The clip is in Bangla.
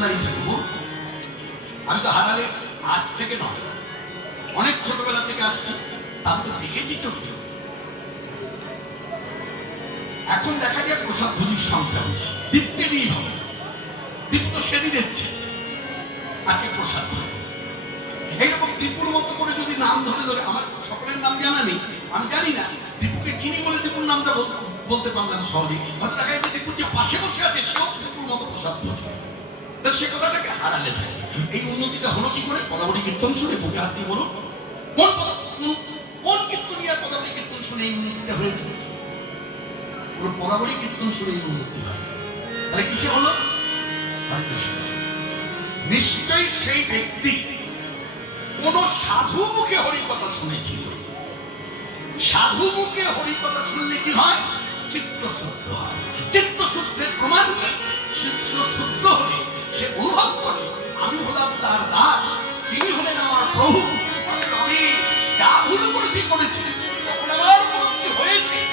দাঁড়িয়ে থাকব। আমি তো হারালে আজ থেকে নয়। অনেক ছোটবেলা থেকে আসছি তার তো দেখেছি চোখে এখন দেখা যায় প্রসাদ ভোজির সংখ্যা বেশি। দীপ্তে দিই ভালো। দীপ্ত সেদিনের চেয়ে আজকে প্রসাদ এইরকম দীপুর মতো করে যদি নাম ধরে ধরে, আমার সকলের নাম জানা নেই, আমি জানি না, দীপুকে চিনি বলে দীপুর নামটা বল- বলতে পারলাম সহজে হয়তো দেখা যাচ্ছে দীপুর যে পাশে বসে আছে, সেও দীপুর মতো প্রসাদ ভোজি তা সে কথাটাকে হারালে থাকে। এই উন্নতিটা হলো কি করে? পদাবলী কীর্তন শুনে বুকে হাত দিয়ে বলো কোন কোন- কীর্তনিয়ার পদাবলী কীর্তন শুনে এই উন্নতিটা হয়েছে? পুরো পদাবলী কীর্তন শুনে এই উন্নতি হয়। তাহলে কিসে হলো? নিশ্চয়ই সেই ব্যক্তি কোন সাধু মুখে হরিকথা শুনেছিল। সাধু মুখে হরিকথা শুনলে কি হয়? চিত্ত শুদ্ধ হয়। চিত্ত শুদ্ধের প্রমাণ কি? করেছি।